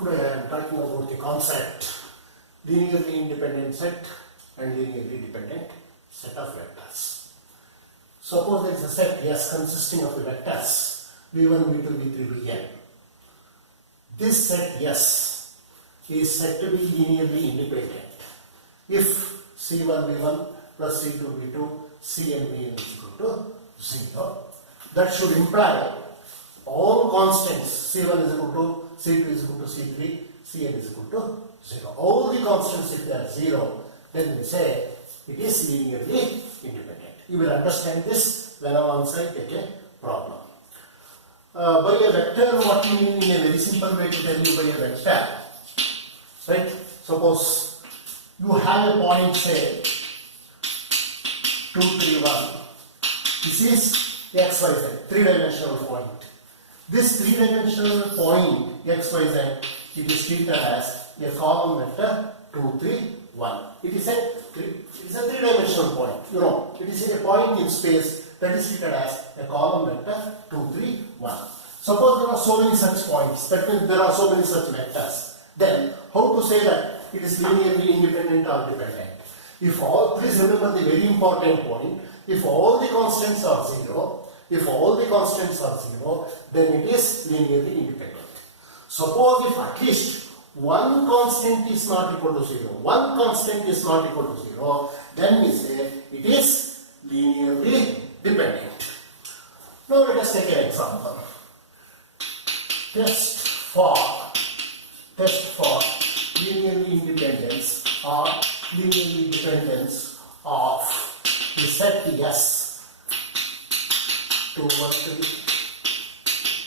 Today I am talking about the concept linearly independent set and linearly dependent set of vectors. Suppose there is a set S consisting of the vectors v1, v2, v3, vn. This set S is said to be linearly independent if c1 v1 plus c2 v2 cn vn is equal to 0. That should imply all constants c1 is equal to c2 is equal to c3, cn is equal to 0. All the constants, if they are 0, then we say it is linearly independent. You will understand this when once I take a problem. By a vector, what we mean in a very simple way to tell you by a vector, right? Suppose you have a point, say 2, 3, 1. This is x, y, z, three-dimensional point. This three-dimensional point x, y, z, it is treated as a column vector 2, 3, 1. It is a three-dimensional point. You know, it is a point in space that is treated as a column vector 2, 3, 1. Suppose there are so many such points, that means there are so many such vectors. Then, how to say that it is linearly independent or dependent? If all, please remember the very important point, if all the constants are 0, then it is linearly independent. Suppose if at least one constant is not equal to 0, then we say it is linearly dependent. Now let us take an example. Test for linearly independence or linearly dependence of the set S 2, 1, 3,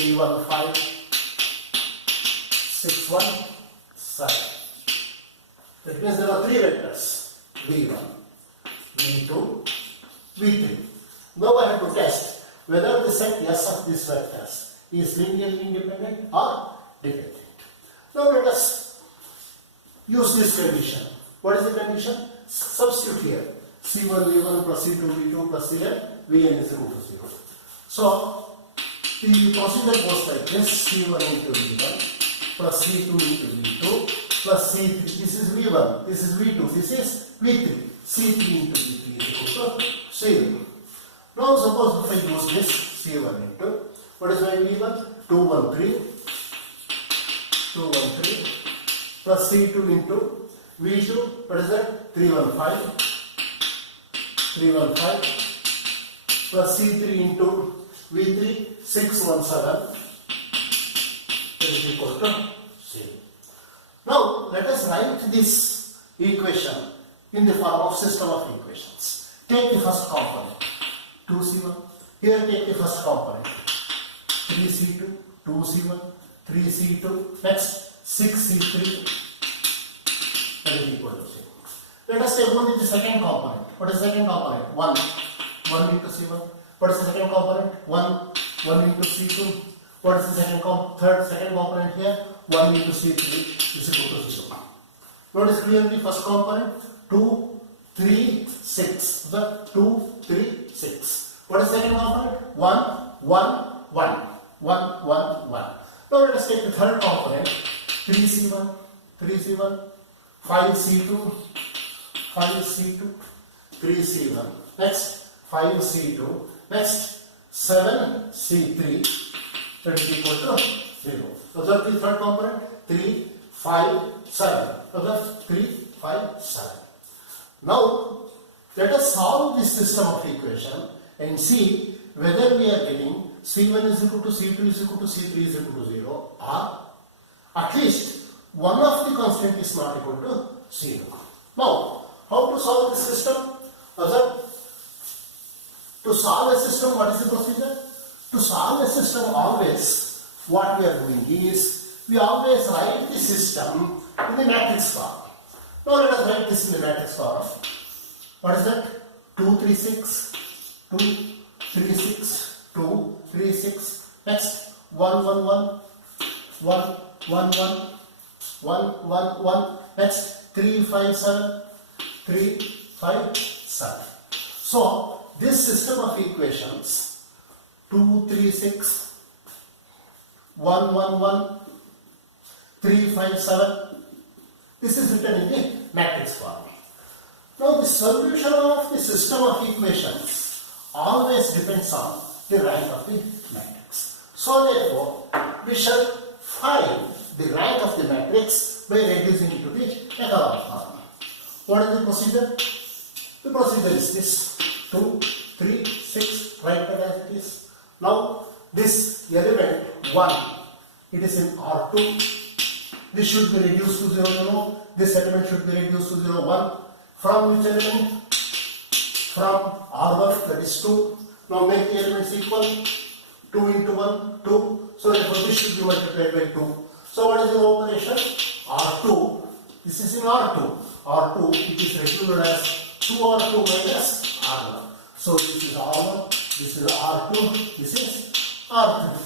3, 1, 5, 6, 1, 7. That means there are three vectors, v1, v2, v3. Now I have to test whether the set S of these vectors is linearly independent or dependent. Now let us use this condition. What is the condition? Substitute here. C1 v1 plus C2 v2 plus Cn vn is equal to 0. So the procedure goes like this: C1 into v1 plus C2 into v2 plus C3. This is v1, this is v2, this is v3. C3 into v3 is equal to 0. Now suppose if I use this C1 into, what is my v1? 2, 1, 3 plus C2 into v2, what is that? 3, 1, 5 plus C3 into v3, 6, 1, 7 that is equal to 0. Now let us write this equation in the form of system of equations. Take the first component 2c1. Here take the first component 3c2, 2c1, 3c2, next 6c3 that is equal to 0. Let us take only the second component. What is the second component? 1 into c1. What is the second component? 1 into c2. What is the second component here? 1 into c3 is equal to 0. Notice clearly first component 2, 3, 6. The 2, 3, 6. What is the second component? 1, 1, 1. 1, 1, 1. Now let us take the third component 3c1, 5c2, 3c1, next 5c2, next 7c3 that is equal to 0. So that is the third component 3, 5, 7. So that's 3, 5, 7. Now let us solve this system of equation and see whether we are getting C1 is equal to C2 is equal to C3 is equal to 0 or at least one of the constant is not equal to 0. Now, how to solve this system? To solve a system, what is the procedure? To solve a system, always what we are doing is we always write the system in the matrix form. Now let us write this in the matrix form. What is that? 2, 3, 6, 2, 3, 6, 2, 3, 6, next 1, 1, 1, 1, 1, 1, 1, 1, next 3, 5, 7, 3, 5, 7. So this system of equations 2, 3, 6, 1, 1, 1, 3, 5, 7. This is written in the matrix form. Now the solution of the system of equations always depends on the rank of the matrix. So therefore, we shall find the rank of the matrix by reducing it to the echelon form. What is the procedure? The procedure is this: 2, 3, 6, write it as it is. Now this element 1, it is in R2. This should be reduced to 0, you know. This element should be reduced to 0, 1. From which element? From R1, that is 2. Now make the elements equal. 2 into 1, 2. So therefore this should be multiplied by 2. So what is the operation? R2. This is in R2. R2, it is written as 2R2 minus R1. So this is R1, this is R2, this is R3.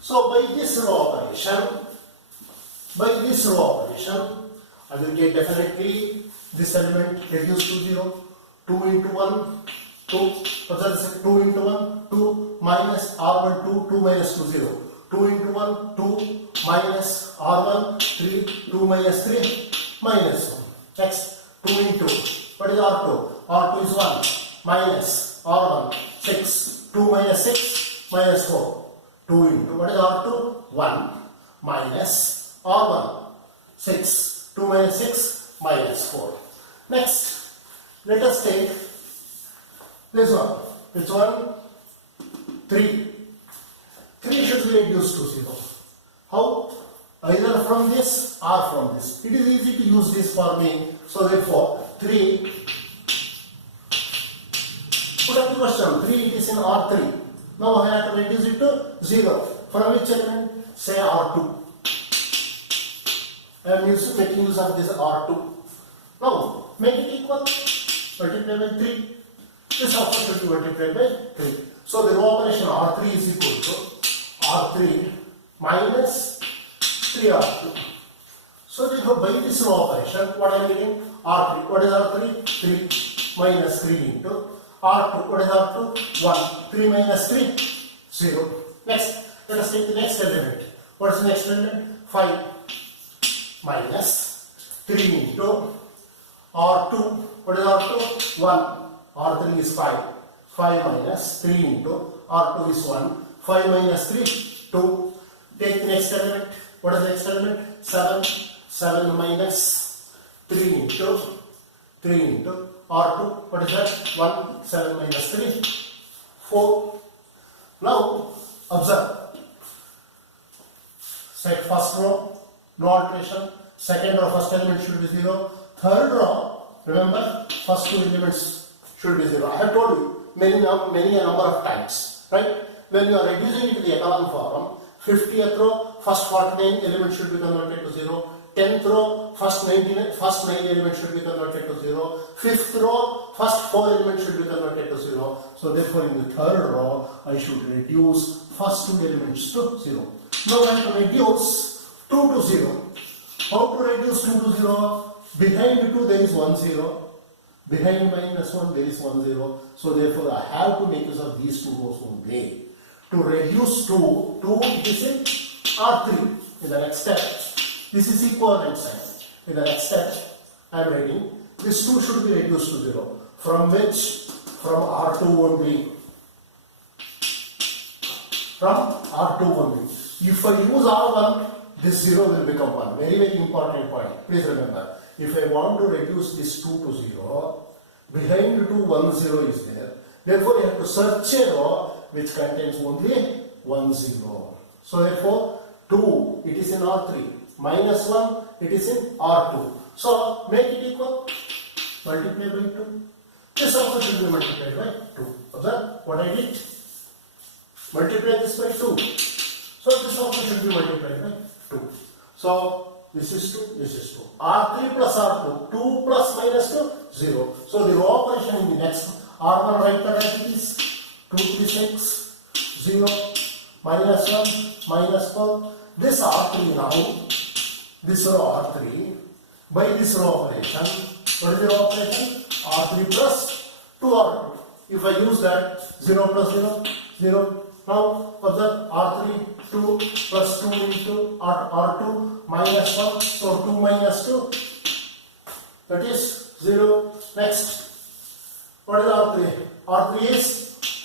So by this row operation, I will get definitely this element reduced to 0. 2 into 1, 2. So that is 2 into 1, 2 minus R1, 2, 2 minus 2, 0. 2 into 1, 2 minus R1, 3, 2 minus 3, minus 1. Next, 2 into, what is R2? R2 is 1, minus R1, 6, 2 minus 6, minus 4. 2 into, what is R2? 1, minus R1, 6, 2 minus 6, minus 4. Next, let us take this one. Which one? 3. 3 should be reduced to 0. How? Either from this or from this. It is easy to use this for me. So therefore, 3. Put up the question. 3, it is in R3. Now I have to reduce it to 0. From which element? Say R2. I am making use of this R2. Now, make it equal. Multiply by 3. This also should be multiplied by 3. So the row operation R3 is equal to R3 minus 3R2. So therefore by this row operation, what I am getting? R3. What is R3? 3 minus 3 into R2. What is R2? 1. 3 minus 3? 0. Next, let us take the next element. What is the next element? 5 minus 3 into R2. What is R2? 1. R3 is 5. 5 minus 3 into R2 is 1. 5 minus 3, 2. Take the next element. What is the next element? 7. 7 minus 3 into R2. What is that? 1. 7 minus 3, 4. Now, observe. Set first row, no alteration. Second row, first element should be 0. Third row, remember, first two elements should be 0. I have told you many a number of times, right? When you are reducing it to the echelon form, 50th row, first 49 elements should be converted to 0. 10th row, first 9 elements should be converted to 0. 5th row, first 4 elements should be converted to 0. So therefore in the third row, I should reduce first 2 elements to 0. Now I have to reduce 2 to 0. How to reduce 2 to 0? Behind 2 there is 1 0. Behind minus 1 there is 1 0. So therefore I have to make use of these two rows only. To reduce 2, it is in R3. In the next step, this is equivalent sign. In the next step, I am writing this 2 should be reduced to 0. From which? From R2 only. From R2 only. If I use R1, this 0 will become 1. Very, very important point. Please remember. If I want to reduce this 2 to 0, behind 2, 1 0 is there. Therefore, you have to search a row which contains only 1 0. So therefore, 2, it is in R3. Minus 1, it is in R2. So, make it equal. Multiply by 2. This also should be multiplied by 2. Observe what I did. Multiply this by 2. So, this also should be multiplied by 2. So, this is 2, this is 2. R3 plus R2, 2 plus minus 2, 0. So, the row operation in the next R1 write that as it is 2, 3, 6, 0, minus 1, minus 4. This R3 now, this row R3, by this row operation, what is the row operation? R3 plus 2R2. If I use that, 0 plus 0, 0, Now observe R3 2 plus 2 into R2 minus 1. So 2 minus 2, that is 0. Next, what is R3? R3 is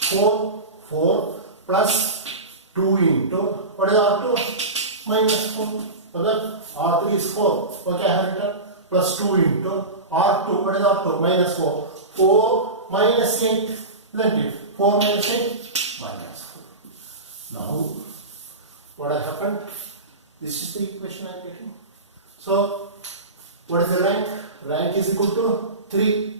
4 plus 2 into, what is R2? Minus 4. Observe, R3 is 4. Okay, I have written plus 2 into R2. What is R2? Minus 4. 4 minus 8, isn't it? 4 minus 8, minus 4. Now, what has happened? This is the equation I am getting. So, what is the rank? Rank is equal to 3.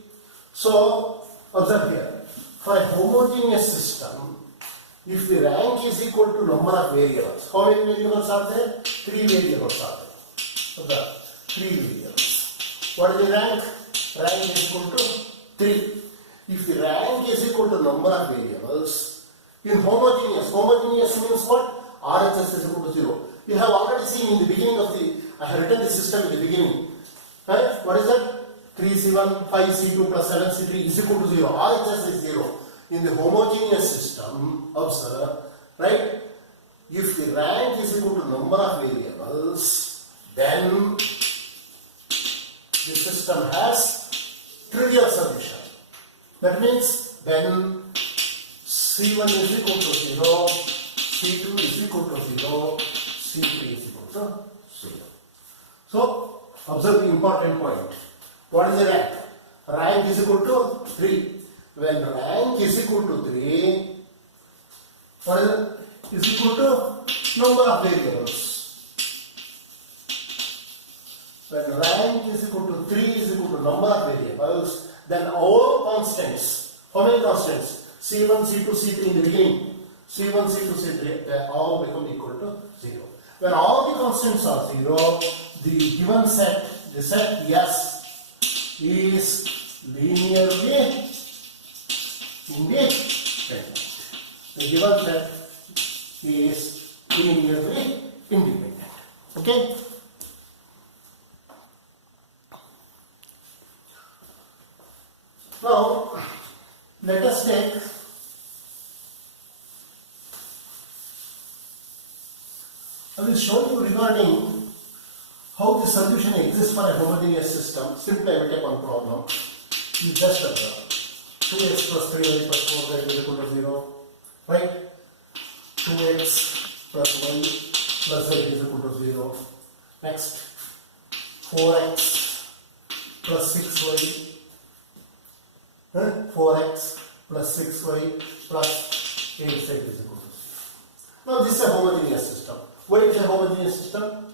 So, observe here. For a homogeneous system, if the rank is equal to number of variables, how many variables are there? 3 variables are there. Observe, 3 variables. What is the rank? Rank is equal to 3. If the rank is equal to number of variables, in homogeneous means what? RHS is equal to 0. You have already seen in the beginning of the, I have written the system in the beginning. Right? What is that? 3C1, 5C2 plus 7C3 is equal to 0. RHS is 0. In the homogeneous system, observe, right? If the rank is equal to number of variables, then the system has trivial solution. That means when C1 is equal to 0, C2 is equal to 0, C3 is equal to 0. So, observe the important point. What is the rank? Rank is equal to 3. When rank is equal to 3, what is it? Is equal to number of variables. When rank is equal to 3 is equal to number of variables, then all constants, how many constants? C1, C2, C3 in the beginning, C1, C2, C3, they all become equal to 0. When all the constants are 0, the given set, the set S is linearly independent. The given set is linearly independent. Okay? Now, let us take I will show you regarding how the solution exists for a homogeneous system. Simply I will take one problem. You just observe. 2x plus 3y plus 4z is equal to 0. Right? 2x plus y plus z is equal to 0. Next, 4x plus 6y. 4x plus 6y plus 8z is equal to 0. Now this is a homogeneous system. Why is a homogeneous system?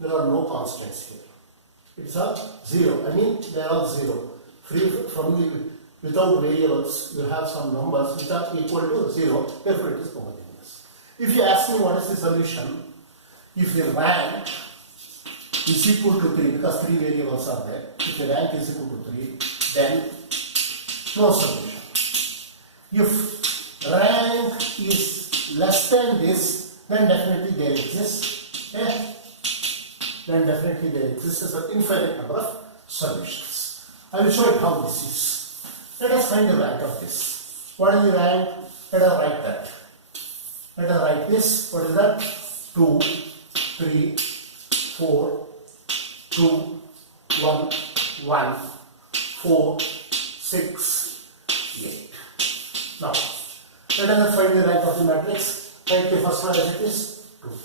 There are no constants here. It's a 0. I mean they are all 0. Free from the, without variables, you have some numbers which are equal to 0. Therefore it is homogeneous. If you ask me what is the solution, if the rank is equal to 3, because 3 variables are there, if the rank is equal to 3, then no solution. If rank is less than this, then definitely there exists then definitely there exists an infinite number of solutions. I will show you how this is. Let us find the rank of this. What is the rank? Let us write that. Let us write this. What is that? 2, 3, 4, 2, 1, 1, 4, 6, 8. Now, let us find the rank of the matrix. Take the first one as it is 2, 3,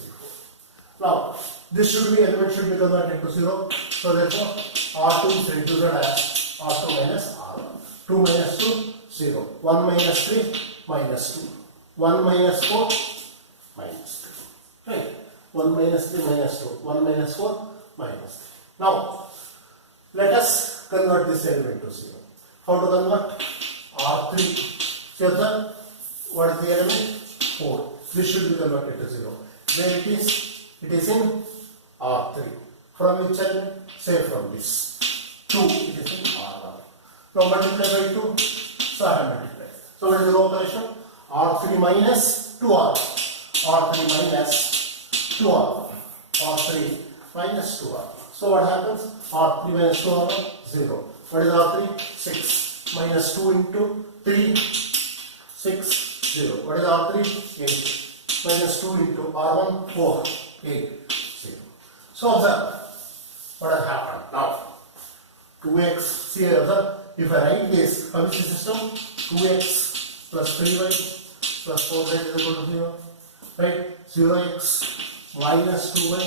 4. Now, this should be element should be converted to 0. So therefore, R2 is reduced as R2 minus R1. 2 minus 2, 0. 1 minus 3, minus 2. 1 minus 4, minus 3. Right? 1 minus 3, minus 2. 1 minus 4, minus 3. Now, let us convert this element to 0. How to convert? R3. So the, what is the element? 4. This should be converted to 0. Where it is? It is in R3. From which element? Say from this. 2. It is in R1. Now multiply by 2. So I have multiplied. So what is the row operation? R3 minus 2R. R3 minus 2R. R3 minus 2R. So what happens? R3 minus 2R, 0. What is R3? 6. Minus 2 into 3. 6 0. What is R3? 8. Minus 2 into R1, 4. 8. 0. So observe what has happened now. 2x, see observe, if I write this, how is the system? 2x plus 3y plus 4z is equal to 0. Right? 0x minus 2y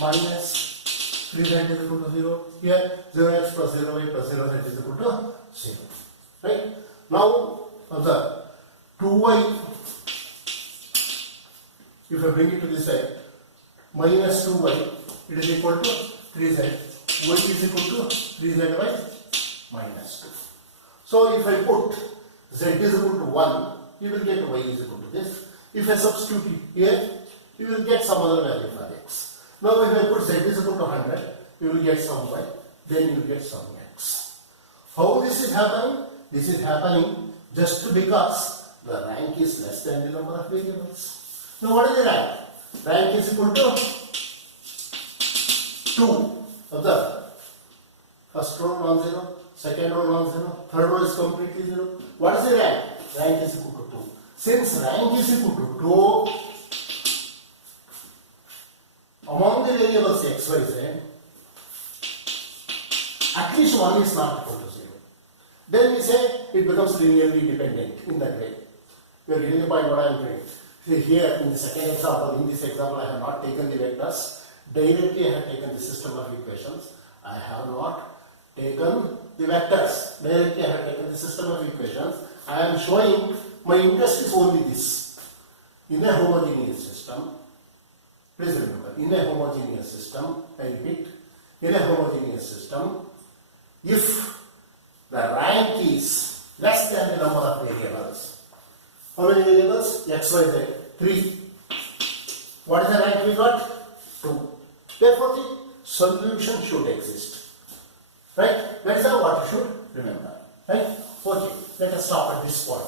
minus 3z is equal to 0. Here 0x plus 0y plus 0z is equal to 0. Right? Now observe 2y, if I bring it to this side, minus 2y, it is equal to 3z. Y is equal to 3z by minus 2. So if I put z is equal to 1, you will get y is equal to this. If I substitute it here, you will get some other value for x. Now if I put z is equal to 100, you will get some y, then you will get some x. How this is happening? This is happening just because the rank is less than the number of variables. Now what is the rank? Rank is equal to 2. Observe. First row non-zero, second row non-zero, third row is completely 0. What is the rank? Rank is equal to 2. Since rank is equal to 2, among the variables x, y, z, at least one is not equal to 0. Then we say it becomes linearly dependent in that way. You are getting the point what I am doing. See here in the second example, in this example I have not taken the vectors. Directly I have taken the system of equations. I have not taken the vectors. Directly I have taken the system of equations. I am showing my interest is only this. In a homogeneous system, please remember, in a homogeneous system, I repeat, in a homogeneous system, if the rank is less than the number of variables, how many variables? X, Y, Z, 3. What is the rank we got? 2. Therefore, the solution should exist. Right? That is what you should remember. Right? Okay, let us stop at this point.